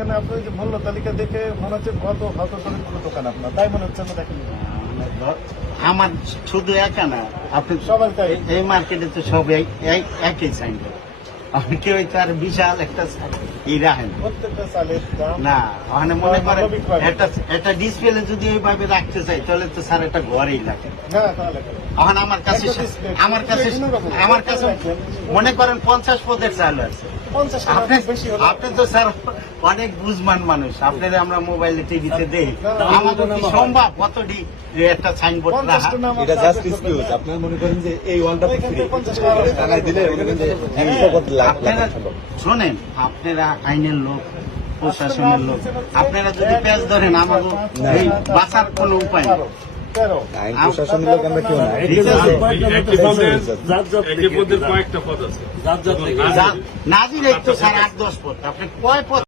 এখানে আপনি যে মূল্য তালিকা দেখে মনে হচ্ছে কত হত কোনো দোকান আপনার, তাই মনে হচ্ছে না? দেখেন আমার শুধু একা না, আপনি সবাই তাই। এই মার্কেটে তো সব একই সাইনবোর্ড, আপনি কেউ তার বিশাল একটা ই রাখেন প্রত্যেকটা চালের দাম না। ওখানে মনে করেন একটা ডিসপ্লে যদি ওইভাবে রাখতে চাই তাহলে তো স্যার একটা ঘরেই লাগে। না তাহলে এখন আমার কাছে মনে করেন 50 পদের চাল আছে। 50 আপনি বেশি হলো। আপনি তো স্যার অনেক বুঝমান মানুষ, আপনাদের আমরা মোবাইলে টিভিতে দেখি, আমাদের কি সম্ভব কতটি একটা সাইনবোর্ড রাখা? এটা জাস্ট এক্সকিউজ। আপনারা মনে করেন যে এই ওয়ালটা ফ্রি, টানাই দিলে মনে করেন যে 100 লাখ আপনারা শোনেন, আপনারা আইনের লোক, প্রশাসনের লোক, আপনারা যদি পেঁচ ধরেন আমাদের এই বাঁচার কোনো উপায় নেই। 13 আইন প্রশাসনের লোক আমরা কেউ না। একটি পদের কয়েকটা পদ আছে। নাজির এই তো স্যার 8-10 পদ, আপনি কয় পদ